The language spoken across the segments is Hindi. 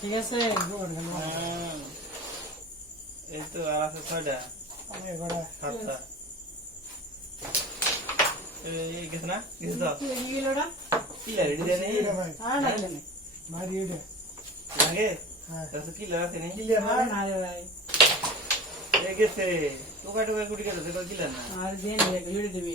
ঠিক আছে গুড় গেল এই তো আর আছে ছয়টা আমি বড় সাতটা এই গেছ না গেছ দাও এই গেলটা কিলা রেডি দেনে হ্যাঁ না দেনে মারি এটা লাগে হ্যাঁ তো কিলা আছে না কিলা না না রে ভাই এই গেছে টুকা টুকা গুটি গেল দেখো কিলা না আর দেন রে গুড়ি দিবি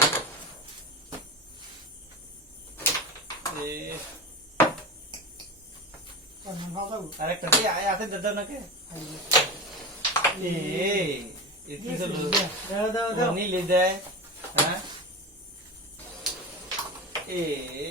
अरे कभी आए आते दर्द न के ए इतनी से लो दो दो दो नहीं ले जाए हां ए